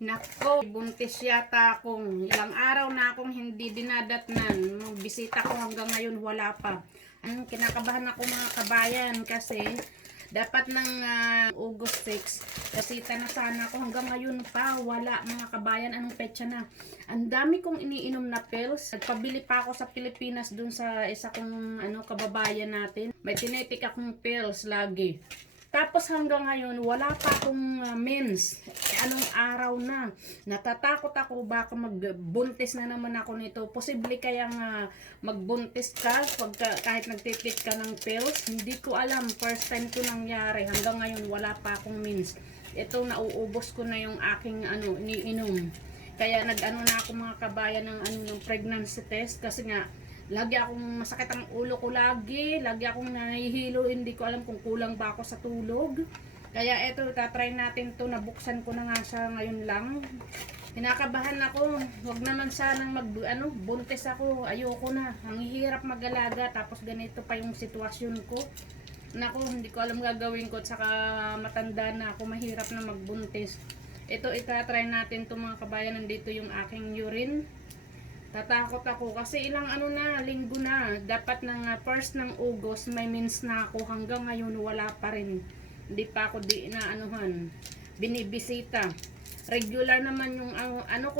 Nako, buntis yata akong. Ilang araw na akong hindi dinadatnan. Nung bisita ko hanggang ngayon wala pa. Kinakabahan ako mga kabayan kasi dapat ng August 6. Bisita na sana ako hanggang ngayon pa. Wala mga kabayan. Anong petsa na? Ang dami kong iniinom na pills. Nagpabili pa ako sa Pilipinas dun sa isa kong kababayan natin. May tinetik akong pills lagi. Tapos hanggang ngayon, wala pa akong mens. Anong araw na. Natatakot ako, baka magbuntis na naman ako nito. Posible kayang magbuntis ka kahit nagtitake ka ng pills. Hindi ko alam, first time ko nangyari. Hanggang ngayon, wala pa akong mens. Ito, nauubos ko na yung aking iniinom. Kaya nag-ano na ako mga kabayan ng pregnancy test. Kasi nga, lagi akong masakit ang ulo ko lagi akong nahihilo, hindi ko alam kung kulang ba ako sa tulog. Kaya eto, tatry natin to, nabuksan ko na nga siya ngayon lang. Kinakabahan ako, wag naman sanang buntis ako, ayoko na. Ang hirap mag-alaga, tapos ganito pa yung sitwasyon ko. Nako, hindi ko alam gagawin ko, at saka matanda na ako, mahirap na magbuntis. Ito, itatry natin to mga kabayan, nandito yung aking urine. Tatakot ako kasi ilang linggo na. Dapat ng first ng August may mens na ako. Hanggang ngayon wala pa rin. Hindi pa ako binibisita. Regular naman yung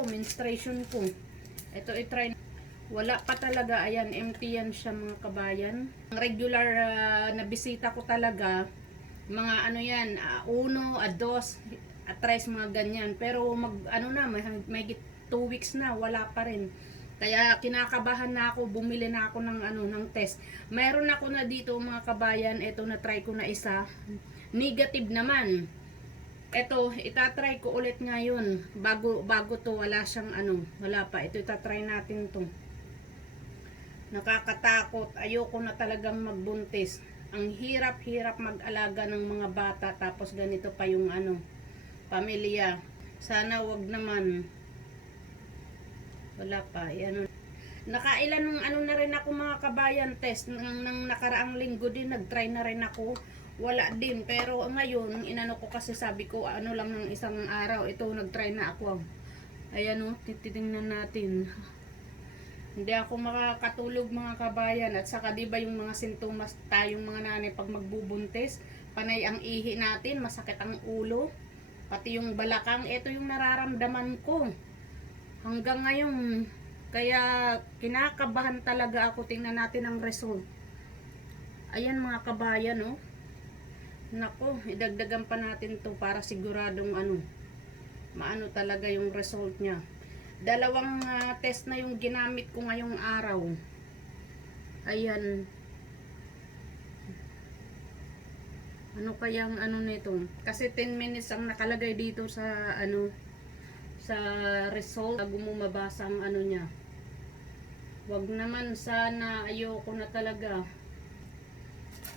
menstruation ko. Ito i-try. Wala pa talaga. Ayan, empty yan siya mga kabayan. Regular na bisita ko talaga. Mga uno, dos, tres, mga ganyan. Pero may 2 weeks na, wala pa rin. Kaya kinakabahan na ako, bumili na ako ng test. Meron ako na dito mga kabayan, ito na try ko na isa. Negative naman. Ito, itatry ko ulit ngayon. Bago to, wala siyang wala pa. Ito itatry natin to. Nakakatakot, ayoko na talagang magbuntis. Ang hirap-hirap mag-alaga ng mga bata, tapos ganito pa yung pamilya. Sana wag naman. Wala pa. Nakailan na rin ako mga kabayan test. Nang nakaraang linggo din, nagtry na rin ako. Wala din. Pero ngayon, ko kasi sabi ko, lang ng isang araw. Ito, nagtry na ako. Ayan titingnan natin. Hindi ako makakatulog mga kabayan. At saka diba yung mga sintomas tayong mga nanay pag magbubuntis. Panay ang ihi natin, masakit ang ulo. Pati yung balakang, ito yung nararamdaman ko. Hanggang ngayon, kaya kinakabahan talaga ako. Tingnan natin ang result. Ayan mga kabayan, Nako, idagdagan pa natin to para siguradong maano talaga yung result niya. 2 test na yung ginamit ko ngayong araw. Ayan. Ano kayang nito? Kasi 10 minutes ang nakalagay dito sa sa result bago mo mabasa ang niya. Wag naman sana, ayoko na talaga.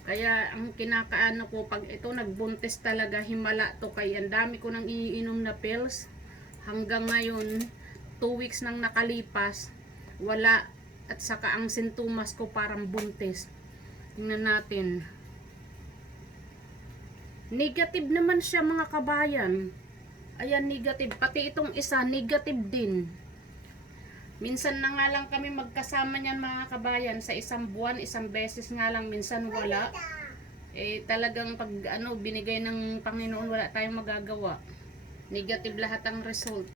Kaya ang kinakaano ko, pag ito nagbuntis talaga, himala to. Kaya ang dami ko nang iniinom na pills. Hanggang ngayon 2 weeks nang nakalipas, wala. At saka ang sintomas ko parang buntis. Tingnan natin. Negative naman siya mga kabayan. Ayan, negative. Pati itong isa, negative din. Minsan na nga lang kami magkasama niyan mga kabayan. Sa isang buwan, isang beses nga lang. Minsan wala. Talagang pag binigay ng Panginoon, wala tayong magagawa. Negative lahat ang result.